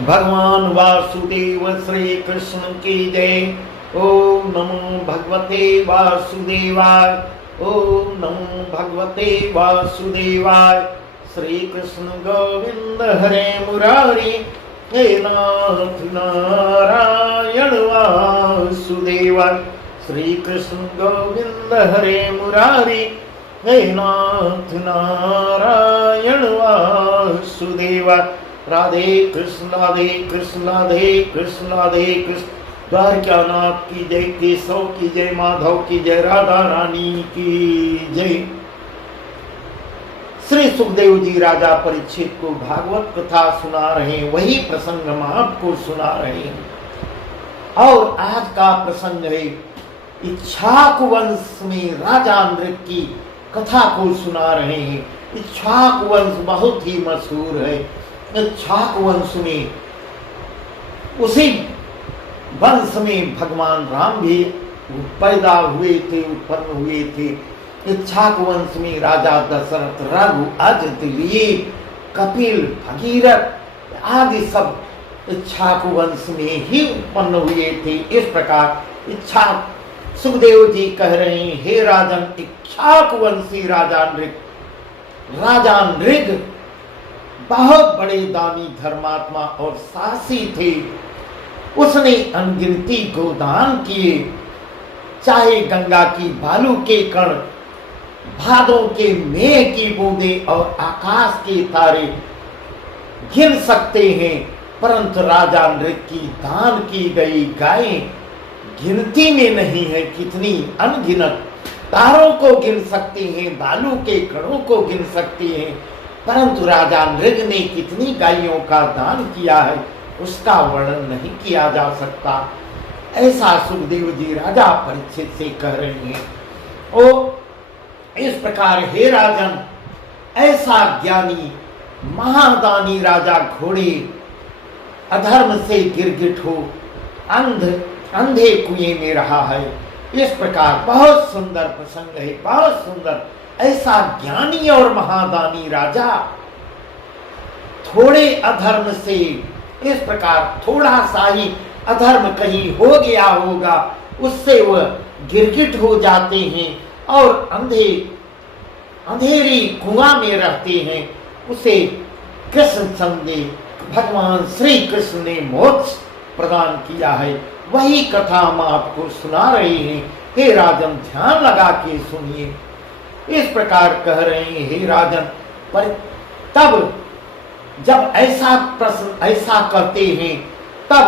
भगवान वासुदेव श्री कृष्ण की जय। ओम नमो भगवते वासुदेवाय। ओम नमो भगवते वासुदेवाय। श्री कृष्ण गोविंद हरे मुरारी, हे नाथ नारायण वासुदेवाय। श्री कृष्ण गोविंद हरे मुरारी, हे नाथ नारायण वासुदेवाय। राधे कृष्ण राधे कृष्ण राधे कृष्ण राधे कृष्ण। द्वारकानाथ की जय, केशव की जय, माधव की जय, राधा रानी की जय। श्री सुखदेव जी राजा परीक्षित को भागवत कथा सुना रहे हैं, वही प्रसंग हम आपको सुना रहे हैं। और आज का प्रसंग है इक्ष्वाकु वंश में राजा नृप की कथा को सुना रहे हैं। इक्ष्वाकु वंश बहुत ही मशहूर है। इक्ष्वाकु वंश में, उसी वंश में भगवान राम भी पैदा हुए थे, उत्पन्न हुए थे। इक्ष्वाकु वंश में राजा दशरथ, रघु, अजित, लीप, कपिल, भगीरथ आदि सब इक्ष्वाकु वंश में ही उत्पन्न हुए थे। इस प्रकार सुखदेव जी कह रहे हैं, हे राजन, इक्ष्वाकु वंशी राजा नृग बहुत बड़े दानी, धर्मात्मा और साहसी थे। उसने अनगिनती गोदान किए, चाहे गंगा की बालू के कण, भादों के मेघ की बूंदें और आकाश के तारे गिन सकते हैं, परंतु राजा नृग की दान की गई गायें गिनती में नहीं है। कितनी अनगिनत, तारों को गिन सकते हैं, बालू के कणों को गिन सकते हैं, परंतु राजा नृग ने कितनी गायों का दान किया है उसका वर्णन नहीं किया जा सकता। ऐसा सुखदेव जी राजा परीक्षित से कह रहे हैं। ओ इस प्रकार, हे राजन, ऐसा ज्ञानी महादानी राजा घोड़े अधर्म से गिरगिट हो अंधे कुएं में रहा है। इस प्रकार बहुत सुंदर प्रसंग है, बहुत सुंदर। ऐसा ज्ञानी और महादानी राजा थोड़े अधर्म से, इस प्रकार थोड़ा सा ही अधर्म कहीं हो गया होगा, उससे वह गिरगिट हो जाते हैं और अंधेरी कुआं में रहते हैं। उसे कृष्ण संदेह भगवान श्री कृष्ण ने मोक्ष प्रदान किया है। वही कथा हम आपको सुना रहे हैं। हे राजन, ध्यान लगा के सुनिए। इस प्रकार कह रहे हैं, हे राजन, पर तब जब ऐसा प्रश्न ऐसा कहते हैं, तब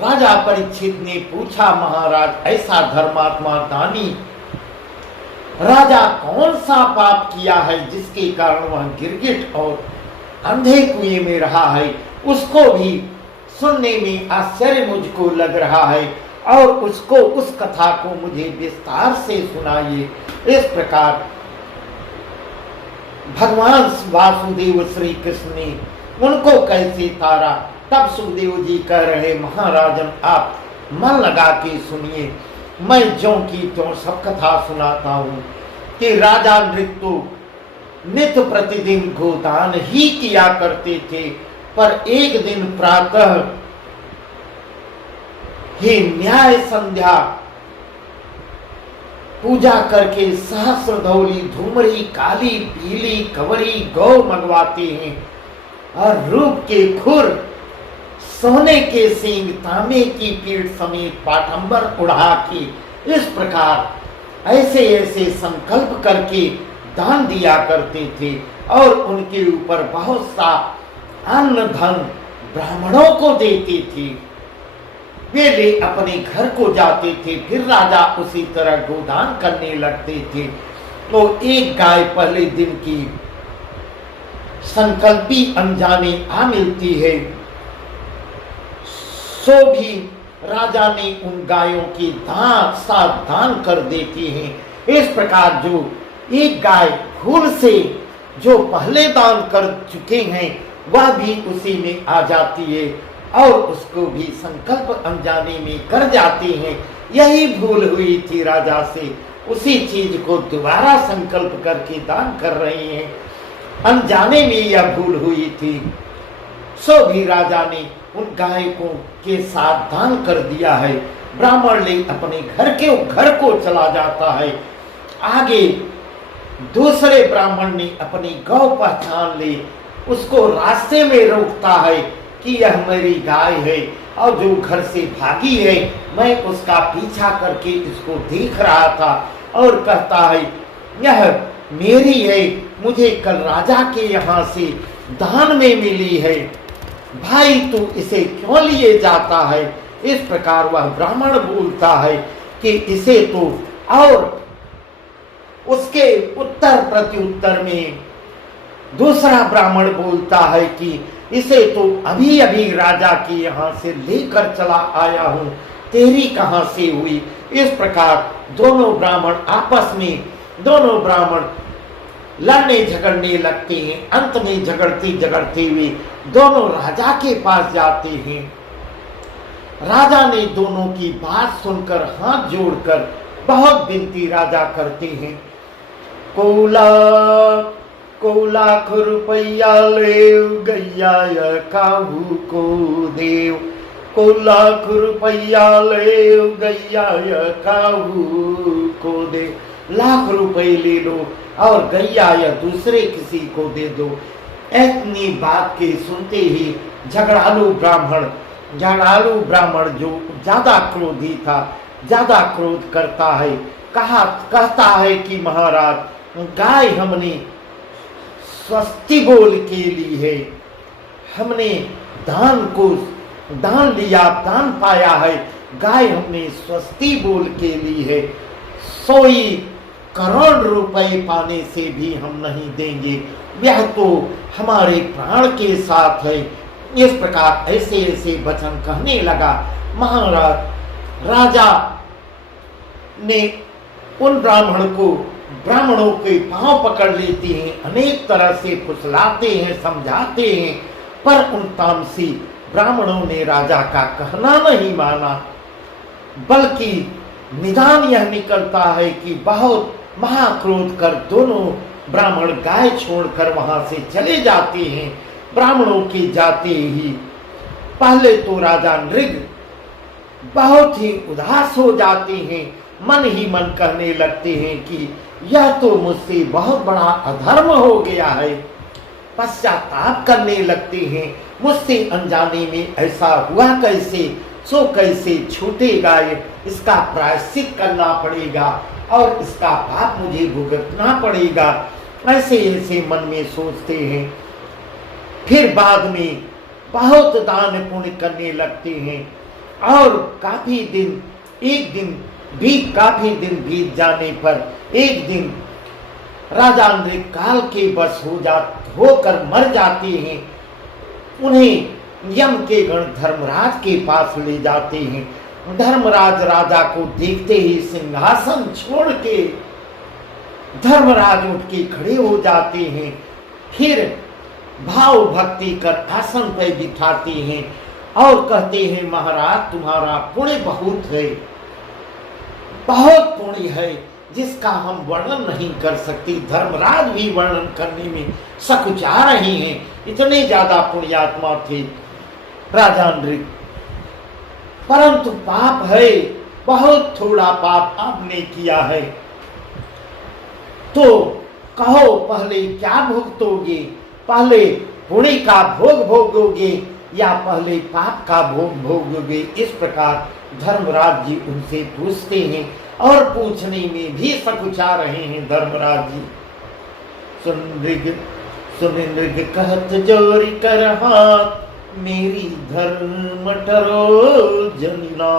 राजा परीक्षित ने पूछा, महाराज, ऐसा धर्मात्मा दानी राजा कौन सा पाप किया है जिसके कारण वह गिरगिट और अंधे कुएं में रहा है? उसको भी सुनने में आश्चर्य मुझको लग रहा है और उसको, उस कथा को मुझे विस्तार से सुनाइए। इस प्रकार भगवान वासुदेव श्री कृष्ण ने उनको कैसे तारा। तब सुखदेव जी कह रहे, महाराजन, आप मन लगा के सुनिए, मैं ज्यों की त्यों सब कथा सुनाता हूँ कि राजा नृग तो नित्य प्रतिदिन गोदान ही किया करते थे, पर एक दिन प्रातः ही न्याय संध्या पूजा करके सहस्रधौली, धूमरी, काली, पीली, कंवरी गौ मंगवाते हैं और रूप के खुर, सोने के सींग, तांबे की पीठ समेत पाठंबर उड़ा के, इस प्रकार ऐसे ऐसे संकल्प करके दान दिया करते थे और उनके ऊपर बहुत सा अन्न धन ब्राह्मणों को देते थे। वे ले अपने घर को जाते थे, फिर राजा उसी तरह गोदान करने लगते थे। तो एक गाय पहले दिन की संकल्पी अनजाने आ मिलती है, सो भी राजा ने उन गायों की दान कर देती हैं। इस प्रकार जो एक गाय भूल से जो पहले दान कर चुके हैं वह भी उसी में आ जाती है और उसको भी संकल्प अनजाने में कर जाते हैं। यही भूल हुई थी राजा से, उसी चीज को दोबारा संकल्प करके दान कर रहे हैं। अनजाने में यह भूल हुई थी। सो भी राजा ने उन गायकों के साथ दान कर दिया है। ब्राह्मण ले अपने घर को चला जाता है। आगे दूसरे ब्राह्मण ने अपनी गौ पहचान ली, उसको रास्ते में रोकता है कि यह मेरी गाय है और जो घर से भागी है, मैं उसका पीछा करके इसको देख रहा था और कहता है यह मेरी है, मुझे कल राजा के यहाँ से दान में मिली है, भाई तू इसे क्यों लिए जाता है। इस प्रकार वह ब्राह्मण बोलता है कि इसे तो, और उसके उत्तर प्रत्युत्तर में दूसरा ब्राह्मण बोलता है कि इसे तो अभी अभी राजा के यहाँ से लेकर चला आया हूं, तेरी कहां से हुई। इस प्रकार दोनों ब्राह्मण लड़ने झगड़ने लगते हैं। अंत में झगड़ते हुए दोनों राजा के पास जाते हैं। राजा ने दोनों की बात सुनकर हाथ जोड़कर बहुत विनती राजा करते हैं। को लाख रुपया ले गैया काहू को देव, को लाख रुपया ले गैया काहू को दे। लाख रुपए ले लो और गैया या दूसरे किसी को दे दो। इतनी बात के सुनते ही झगड़ालू ब्राह्मण जो ज्यादा क्रोधी था, ज्यादा क्रोध करता है, कहता है कि महाराज गाय हमने स्वस्ति बोल के ली है, हमने दान लिया, दान पाया है, गाय हमने स्वस्ति बोल के ली है, 100 करोड़ रुपए पाने से भी हम नहीं देंगे, यह तो हमारे प्राण के साथ है। इस प्रकार ऐसे वचन कहने लगा। महाराज राजा ने उन ब्राह्मणों के पांव पकड़ लेते हैं, अनेक तरह से फुसलाते हैं, समझाते हैं, पर उन तामसी ब्राह्मणों ने राजा का कहना नहीं माना, बल्कि निदान यह निकलता है कि बहुत महाक्रोध कर दोनों ब्राह्मण गाय छोड़कर वहां से चले जाते हैं। ब्राह्मणों के जाते ही पहले तो राजा नृग बहुत ही उदास हो जाते हैं, मन ही मन कहने लगते हैं कि यह तो मुझसे बहुत बड़ा अधर्म हो गया है। पश्चाताप करने लगते हैं, मुझसे अनजाने में ऐसा हुआ कैसे, सो कैसे छूटेगा, इसका प्रायश्चित करना पड़ेगा और इसका पाप मुझे भुगतना पड़ेगा। ऐसे मन में सोचते हैं। फिर बाद में बहुत दान पुण्य करने लगते हैं और काफी दिन बीत जाने पर एक दिन राजा नृग काल के बस होकर मर जाते हैं। उन्हें यम के गण धर्मराज के पास ले जाते हैं। धर्मराज राजा को देखते ही सिंहासन छोड़ के धर्मराज उठ के खड़े हो जाते हैं, फिर भाव भक्ति कर आसन पर बिठाते हैं और कहते हैं महाराज तुम्हारा पुण्य बहुत है, बहुत पुण्य है जिसका हम वर्णन नहीं कर सकते। धर्मराज भी वर्णन करने में सकुचा रहे हैं, इतने ज्यादा पुण्यात्मा थे राजा नृग। परंतु पाप है, बहुत थोड़ा पाप आपने किया है, तो कहो पहले क्या भुगतोगे, पहले पुण्य का भोग भोगोगे या पहले पाप का भोग भोगोगे। इस प्रकार धर्मराज जी उनसे पूछते हैं और पूछने में भी सकुचा रहे हैं धर्मराज जी। सुन नृग कहत जोरी कर हाथ, मेरी धर्म टरो जनिना,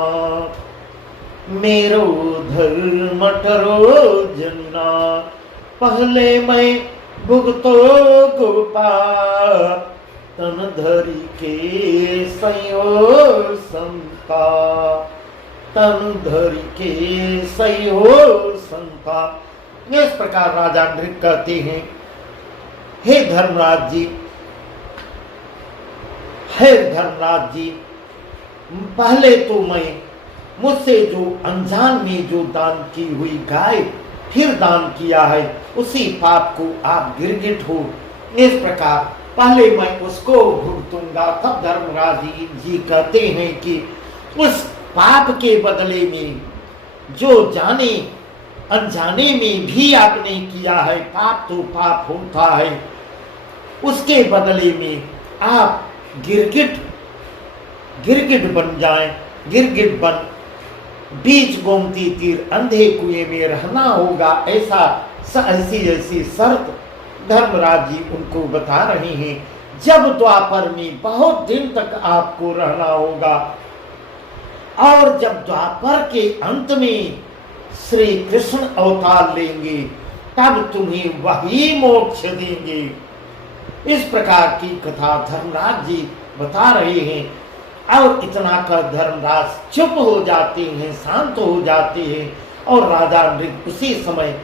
मेरो धर्म टरो जनिना, पहले मैं भुगतो गोपाल, तन धरी के सयो संता, तन धरी के सयो संता। इस प्रकार राजा नृग कहते हैं हे धर्मराज जी, पहले तो मैं मुझसे जो अनजान में जो दान की हुई गाय फिर दान किया है, उसी पाप को आप गिरगिट हो। इस प्रकार पहले मैं उसको भुगतूंगा। तब धर्मराज जी कहते हैं कि उस पाप के बदले में जो जाने अनजाने में भी आपने किया है, पाप तो पाप होता है, उसके बदले में आप गिरगिट बन जाएं, गिरगिट बन बीच गोमती तीर अंधे कुएं में रहना होगा। ऐसी शर्त धर्मराज जी उनको बता रहे हैं। जब द्वापर में बहुत दिन तक आपको रहना होगा और जब द्वापर के अंत में श्री कृष्ण अवतार लेंगे तब तुम्हें वही मोक्ष देंगे। इस प्रकार की कथा धर्मराज जी बता रहे हैं। और इतना कर धर्मराज चुप हो जाते हैं, शांत हो जाते हैं और राजा नृग उसी समय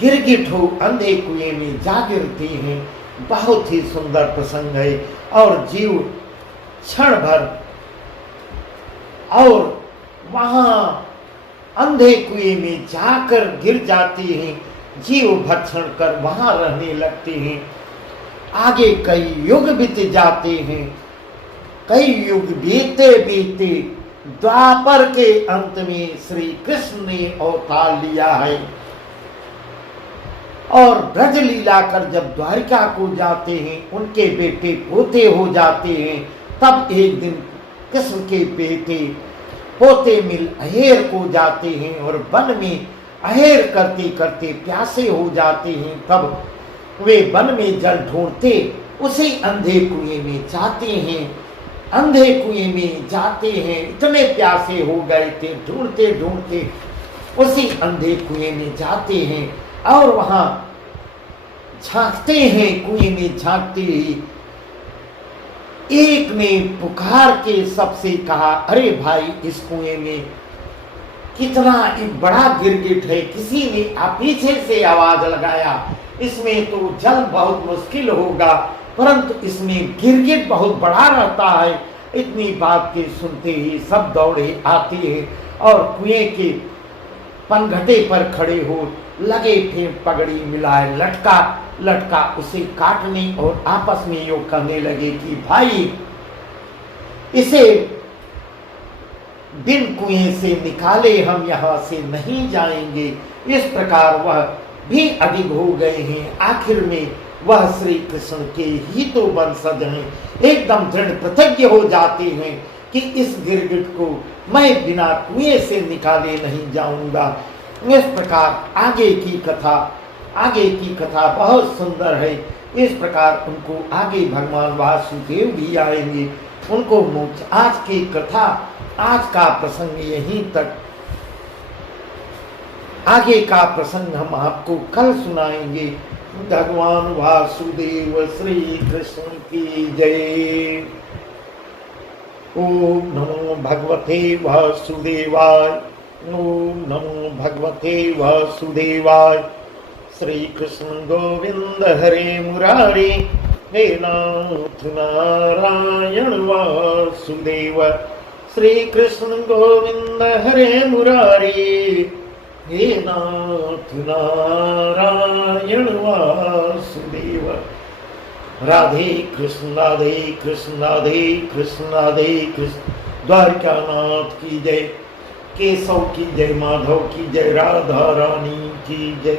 गिरगिट हो अंधे कुएं में जा गिरते हैं। बहुत ही सुंदर प्रसंग है। और जीव क्षण भर और वहां अंधे कुएं में जाकर गिर जाते हैं, जीव भक्षण कर वहां रहने लगते हैं। आगे कई युग बीत जाते हैं। कई युग बीते बीते द्वापर के अंत में श्री कृष्ण ने अवतार लिया है। और ब्रज लीला कर जब द्वारिका को जाते हैं, उनके बेटे पोते हो जाते हैं। तब एक दिन कृष्ण के बेटे पोते मिल अहेर को जाते हैं और वन में अहेर करते करते प्यासे हो जाते हैं। तब वे वन में जल ढूंढते उसी अंधे कुएं में जाते हैं। अंधे कुएं में जाते हैं, इतने प्यासे हो गए थे, ढूंढते ढूंढते उसी अंधे कुएं में जाते हैं और वहां झांकते हैं। कुएं में झांकते ही एक ने पुकार के सबसे कहा, अरे भाई, इस कुएं में कितना बड़ा गिरगिट है। किसी ने पीछे से आवाज लगाया, इसमें तो जल बहुत मुश्किल होगा, परंतु इसमें गिरगिट बहुत बड़ा रहता है। इतनी बात के सुनते ही सब दौड़े आते हैं और कुएं के पनघटे पर खड़े हो लगे थे पगड़ी मिलाए लटका उसे काटने और आपस में योग करने लगे कि भाई, इसे बिन कुएं से निकाले हम यहाँ से नहीं जाएंगे। इस प्रकार वह भी अडिग हो गए हैं। आखिर में वह श्री कृष्ण के ही तो वंशज हैं। एकदम दृढ़ प्रतिज्ञ हो जाते हैं कि इस गिरगिट को मैं बिना कुएं से निकाले नहीं जाऊंगा। इस प्रकार आगे की कथा बहुत सुंदर है। इस प्रकार उनको आगे भगवान वासुदेव भी आएंगे, उनको मोक्ष। आज की कथा, आज का प्रसंग यहीं तक। आगे का प्रसंग हम आपको कल सुनाएंगे। भगवान वासुदेव श्री कृष्ण की जय। ओम नमो भगवते वासुदेवाय। ओम नमो भगवते वासुदेवाय। श्री कृष्ण गोविंद हरे मुरारी, हे नाथ नारायण वासुदेव। श्री कृष्ण गोविंद हरे मुरारी, हे नाथ नारायण वासुदेव। राधे कृष्ण राधे कृष्ण राधे कृष्ण राधे कृष्ण। द्वारका नाथ की जय, केशव की जय, माधव की जय, राधा रानी की जय।